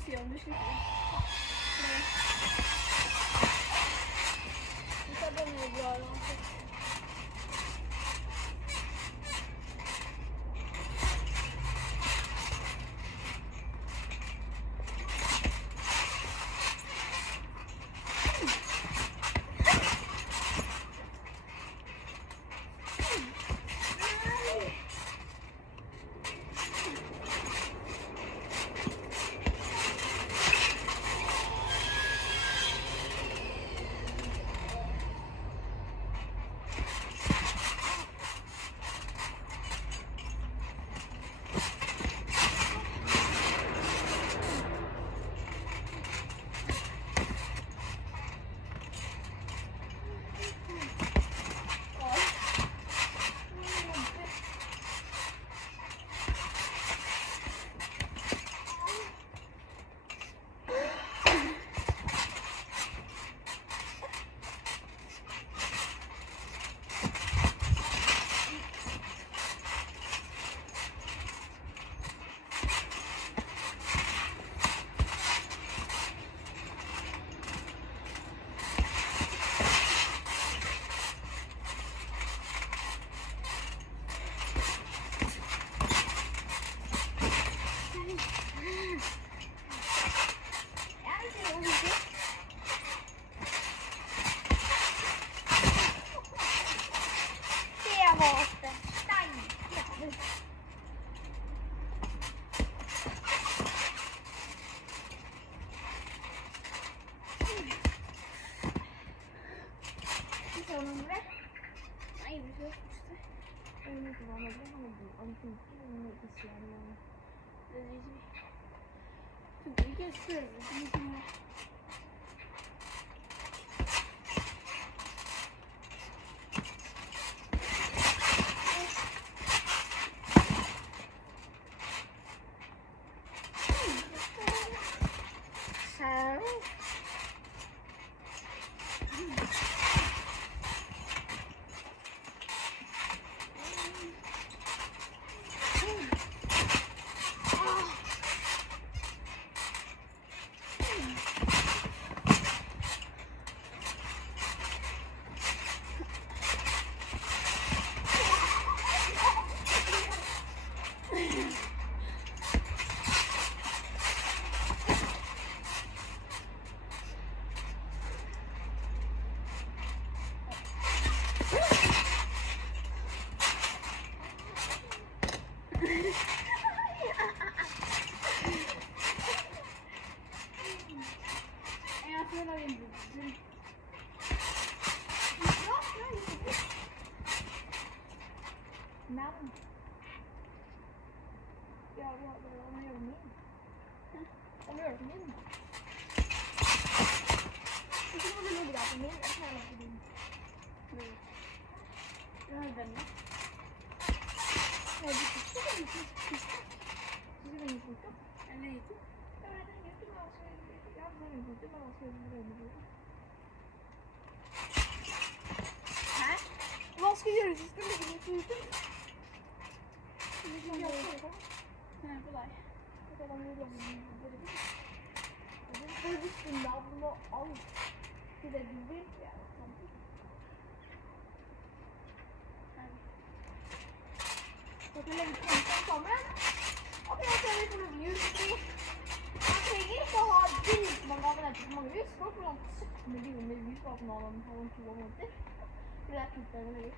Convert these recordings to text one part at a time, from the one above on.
får se om du slipper. Nej. Det ska bli nog bra långsiktigt. Hva skal vi gjøre hvis vi skal legge den på YouTube? Nej, på dig. Det er da mye langt på det. Du får huske navn og alt til det du vil. Ja, samtidig. Så kan vi legge den sammen. Og det er det for noen views. Man trenger ikke å ha dritmange abonnenter på mange views. Folk vil ha 17 millioner views på kanalen om 2 måneder. For det er kult det å legge ut.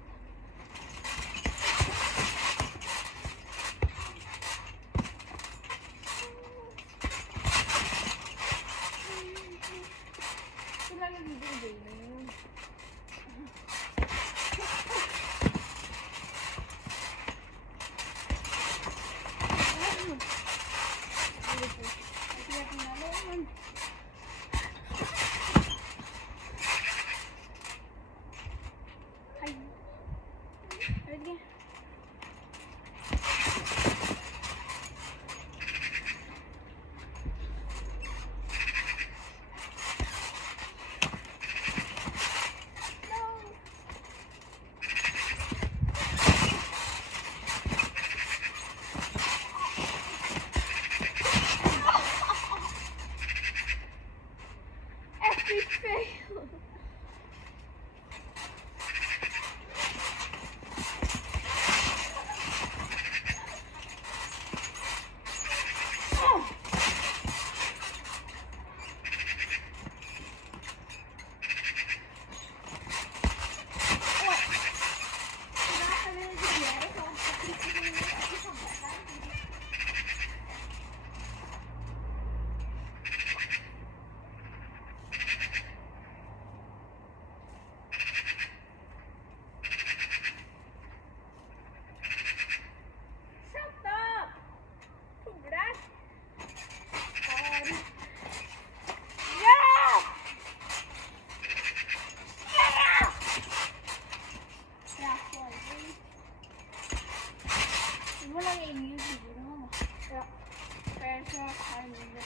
Hvor lenge er YouTube-videoen nå? Ja. For jeg skal ha en video.